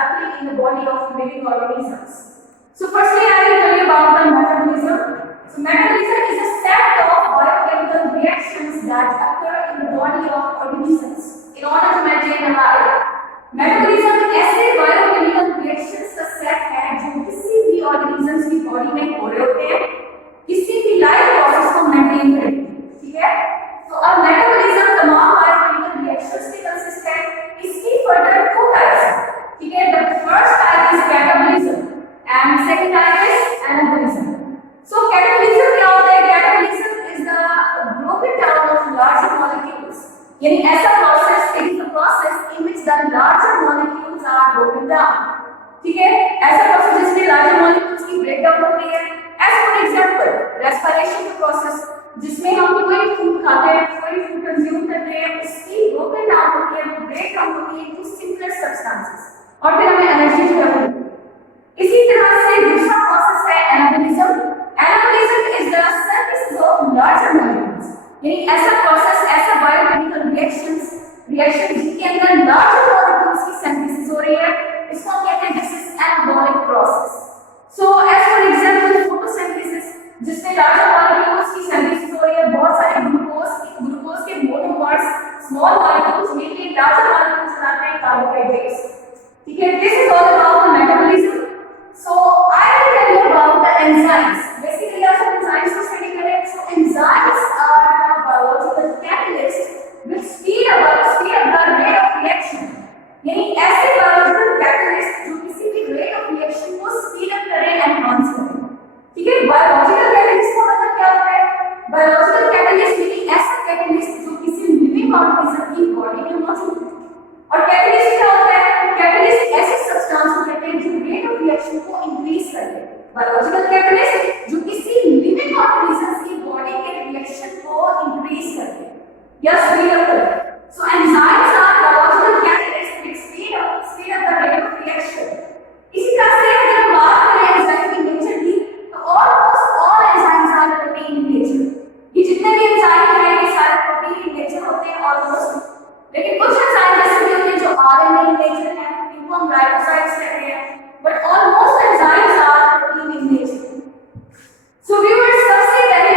exactly in the body of living organisms. So firstly, I will tell you about the metabolism. So metabolism is a set of biochemical reactions that occur in the body of organisms in order to maintain life. Metabolism ऐसे biochemical reactions का set है जो किसी भी organisms की body में हो रहे होते हैं किसी भी लाइफ प्रोसेस को मेंटेन करने के लिए, ठीक है। तो अब मेटाबॉलिज्म तमाम बायोकेमिकल रिएक्शंस के कंसिस्ट है। इसकी फर्दर टू टाइप्स हैं, ठीक है। The first type is catabolism and second type is anabolism. So catabolism क्या होता है? Catabolism is the broken down of larger molecules, यानी ऐसा process is the process in which the larger molecules are broken down, ठीक है। ऐसा process जिसमें larger molecules की ब्रेकडाउन हो रही है। एज फॉर एग्जांपल रेस्पिरेशन का प्रोसेस, जिसमें हम कोई फूड खाते हैं, कोई फूड कंज्यूम करते हैं, उसकी ब्रोकन डाउन होती है, वो ब्रेक डाउन होती है टू सिंपलर सब्सटेंसेस और फिर हमें एनर्जी जो है। इसी तरह से दूसरा प्रोसेस है anabolism. Anabolism is the synthesis of larger molecules, यानी ऐसा प्रोसेस, ऐसा बायोकेमिकल रिएक्शन जिसके अंदर लार्जर मॉलिक्यूल्स की सिंथेसिस हो रही है, इसको हम कहते हैं this is anabolic process. So as for example photosynthesis, जिसमें लार्जर मॉलिक्यूल्स की सिंथेसिस हो रही है, बहुत सारे ग्लूकोज के मोनोमर्स स्मॉल मॉलिक्यूल्स मिलकर लार्जर मॉलिक्यूल्स बनाते हैं कार्बोहाइड्रेट्स, ठीक है। This is all about the metabolism. So I will tell you about the enzymes. Basically आज हम एंजाइम्स को स्टडी करें। So enzymes are the biological catalyst which speed up the rate of reaction, यानी ऐसे biological catalyst जो किसी भी rate of reaction को स्पीड अप करें, एनहांस करें, ठीक है। बायोलॉजिकल कैटलिस्ट का मतलब क्या होता है? बायोलॉजिकल कैटलिस्ट यानी ऐसा कैटलिस्ट जो किसी लिविंग ऑर्गेनिज्म की बॉडी में मौजूद है। और कैटलिस्ट क्या होता है? कैटलिस्ट ऐसे सब्सटेंस को कहते हैं जो रेट ऑफ रिएक्शन को इंक्रीज करते हैं। बायोलॉजिकल कैटलिस्ट जो किसी लिविंग ऑर्गेनिज्म की बॉडी के रिएक्शन को इंक्रीज करते हैं या स्पीड अप करते हैं। So enzymes are biological catalysts which speed up the rate of reaction. इसी तरह से अगर हम बात करें एंजाइम की नेचर की, तो almost all enzymes are protein in nature. ये जितने भी एंजाइम हैं ये सारे प्रोटीन इन नेचर होते हैं ऑलमोस्ट। लेकिन कुछ एंजाइम ऐसे भी होते हैं जो आरएनए इन नेचर हैं, इनको हम राइबोसाइट्स कहते हैं, but almost enzymes are protein in nature. So viewers, सबसे पहले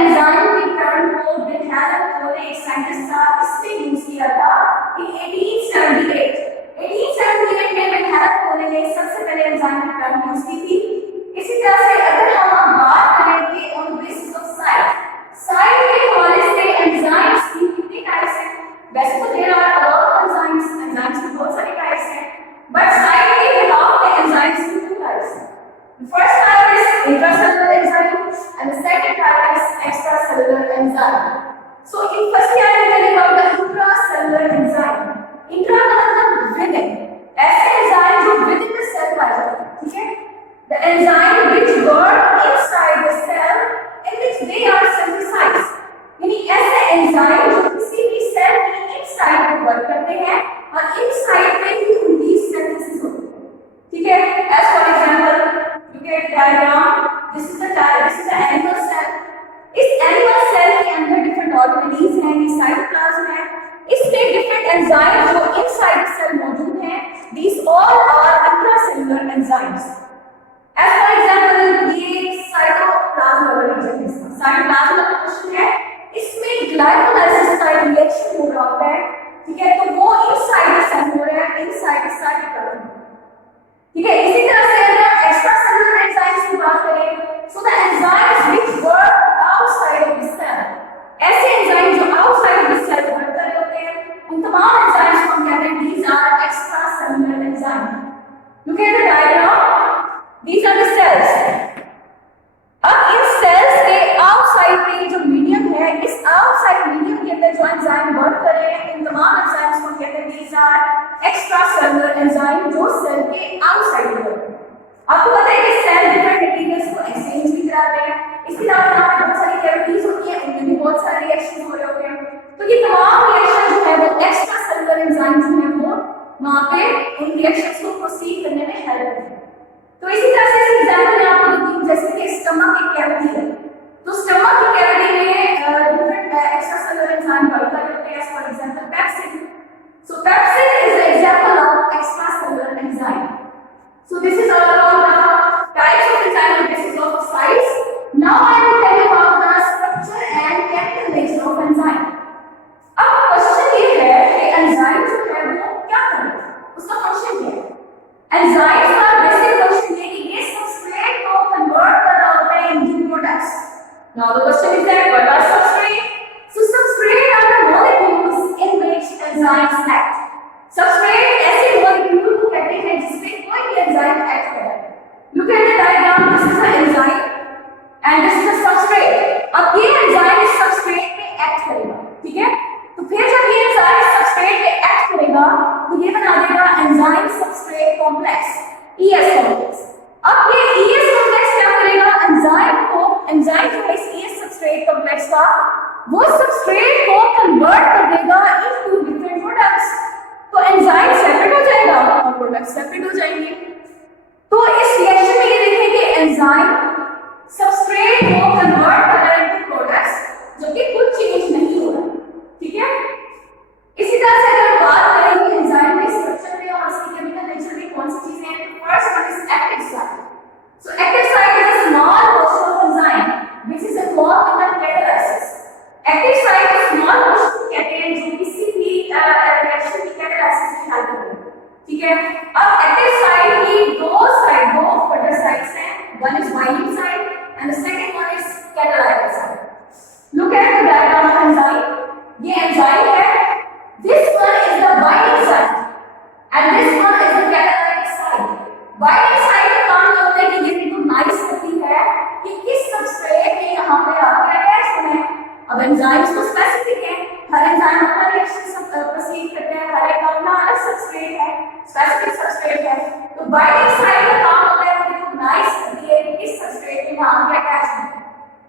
एंजाइम की टर्म को विल्हेल्म कोले एक साइंटिस्ट था, इसने यूज किया था इन 1878 में विल्हेल्म कोले ने सबसे पहले एंजाइम की टर्म यूज की थी। इसी तरह से अगर हम बात करें कि ऑन बेसिस ऑफ साइट के हवाले से एंजाइम्स की कितनी टाइप्स हैं? वैसे तो there are a lot of enzymes की बहुत सारी टाइप्स हैं, बट साइट के बिहाफ में एंजाइम्स की टू टाइप्स हैं। The first type is intracellular enzyme and the second type is extracellular enzyme. So in first I will tell you about the intracellular enzyme. Intra का मतलब within, ऐसे enzyme जो within the cell पाए जाते हैं, ठीक है। The enzyme which work inside the cell in which they are synthesized, यानी ऐसे एंजाइम जो किसी भी सेल की इनसाइड में वर्क करते हैं और इनसाइड में ही उनकी सिंथेसिस होती है, ठीक है। As for example, look at diagram. This is the animal cell. इस एनिमल सेल के अंदर डिफरेंट ऑर्गेनेल्स हैं, ये साइटोप्लाज्म है। इसमें डिफरेंट एंजाइम जो इनसाइड द सेल मौजूद हैं, these all are intracellular enzymes. As for example, ये साइटोप्लाज्म वाला रीजन है। साइटोप्लाज्म का क्वेश्चन है, इसमें ग्लाइकोलाइसिस का रिएक्शन हो रहा होता है, ठीक है। तो वो इनसाइड द सेल हो रहा है, इनसाइड द साइटोप्लाज्म, ठीक है। इसी तरह से अगर एक्स्ट्रासेलुलर एंजाइम्स की बात करें, so the enzymes which work outside of the cell, ऐसे एंजाइम जो outside of the cell work कर रहे होते हैं, उन तमाम एंजाइम्स को हम कहते हैं these are extracellular enzyme. Look at the diagram, these are the cells. अब इन सेल्स के आउटसाइड में जो मीडियम है, इस आउटसाइड मीडियम के अंदर जो एंजाइम वर्क कर रहे हैं, इन तमाम एंजाइम्स को हम कहते हैं दीस आर एक्स्ट्रासेलुलर एंजाइम जो सेल के आउटसाइड में होते हैं। आपको पता है कि सेल डिफरेंट मटेरियल्स को एक्सचेंज भी कराते हैं। इसके अलावा यहाँ पे बहुत सारी कैविटीज होती हैं, उनमें भी बहुत सारे रिएक्शन हो रहे होते हैं। तो ये तमाम रिएक्शन जो है वो एक्स्ट्रासेलुलर एंजाइम जो है वो वहाँ पे उन रिएक्शंस को प्रोसीड करने में हेल्प करते हैं। तो इसी तरह से एग्जांपल मैं आपको देती हूँ, जैसे कि स्टमक एक कैविटी है, तो स्टमक की कैविटी में डिफरेंट एक्स्ट्रासेलुलर एंजाइम वर्क कर रहे होते हैं। For example pepsin. So pepsin is an example of extracellular enzyme. Now the question is that what are substrate? So substrate are the molecules in which enzymes act. Substrate ऐसे molecule को कहते हैं जिसमें कोई भी enzyme act करे. Look at the diagram. This is an enzyme and this is a substrate. अब ये enzyme इस substrate पे act करेगा, ठीक है? तो फिर जब ये enzyme substrate पे act करेगा, तो ये बना देगा enzyme substrate complex, ES complex. अब ये ES complex क्या करेगा? एंजाइम जो है इस ES substrate complex का वो substrate को convert कर देगा into different products. तो एंजाइम सेपरेट हो जाएगा और प्रोडक्ट सेपरेट हो जाएंगे. तो इस रिएक्शन में ये देखेंगे एंजाइम सबस्ट्रेट को कन्वर्ट कर रहा है इनटू प्रोडक्ट्स जो कि कुछ चेंज नहीं हो रहा, ठीक है? इसी तरह से अगर बात करें एंजाइम के स्ट्रक्चर में और इसकी केमिकल नेचर में कौन सी चीजें हैं, तो first one is active site. So active site is a small portion of enzyme which is involved in catalysis. Active site को स्मॉल पोर्शन कहते हैं जो किसी भी रिएक्शन की कैटालिसिस में हेल्प करते हैं, ठीक है? अब एक्टिव साइट की दो फर्दर साइट्स हैं. One is binding site and the second one is catalytic site. Look at the diagram of enzyme. ये enzyme है. This one is the binding site and this one is the catalytic site. Binding site का काम ये होता है कि ये recognize करती है कि किस substrate में यहाँ पे आके attach होना है. अब enzymes तो specific है. हर enzyme अपना reaction proceed करते हैं. हर एक का अपना अलग substrate है, specific substrate है. तो binding site का काम होता है recognize करती है कि किस substrate में यहाँ पे attach होना है.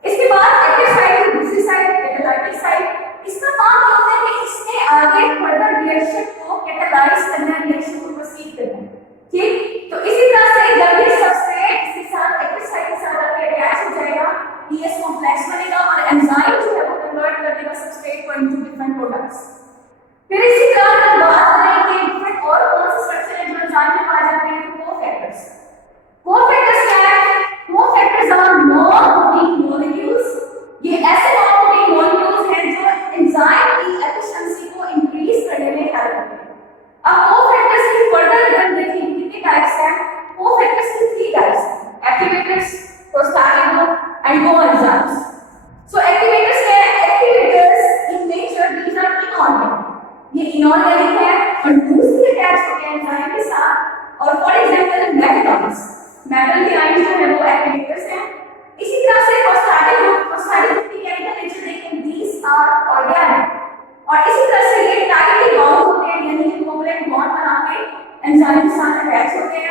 इसके बाद एक्टिव साइट की दूसरी साइड कैटालाइटिक साइट, इसका काम क्या होता है कि इसने आगे फर्दर रिएक्शन को कैटालाइज करना है, रिएक्शन को प्रोसीड करना है, ठीक? तो इसी तरह से जब ये सबस्ट्रेट इसके साथ एक्टिव साइट के साथ आके अटैच हो जाएगा, ES कॉम्प्लेक्स बनेगा और एंजाइम जो है वो कन्वर्ट कर देगा सबस्ट्रेट को इनटू डिफरेंट प्रोडक्ट्स. फिर इसी तरह हम बात करें कि डिफरेंट और कौन से स्ट्रक्चर है जो एंजाइम में पाए जाते हैं, तो कोफैक्टर्स. कोफैक्टर्स क्या है? Cofactors are non-coding molecules. ये ऐसे नॉन-कोडिंग मॉलिक्यूल्स हैं जो एंजाइम की एफिशिएंसी को इंक्रीज करने में हेल्प करते हैं. अब कोफैक्टर्स की फर्दर अगर देखें कितने टाइप्स हैं, कोफैक्टर्स की 3 टाइप्स हैं: activators, prostaglandin and coenzymes. So activators क्या है? Activators in nature these are inorganic. ये इनऑर्गेनिक है और लूजली अटैच होते हैं एंजाइम के साथ. और फॉर एग्जांपल मेटल के आयन जो है वो एक्टिवेटर्स हैं. इसी तरह से प्रोस्टाग्लैंडिन की केमिकल नेचर देखें, दीस आर ऑर्गेनिक. और इसी तरह से ये टाइटली बाउंड होते हैं, यानी कि कोवलेंट बॉन्ड बना के एंजाइम के साथ अटैच होते हैं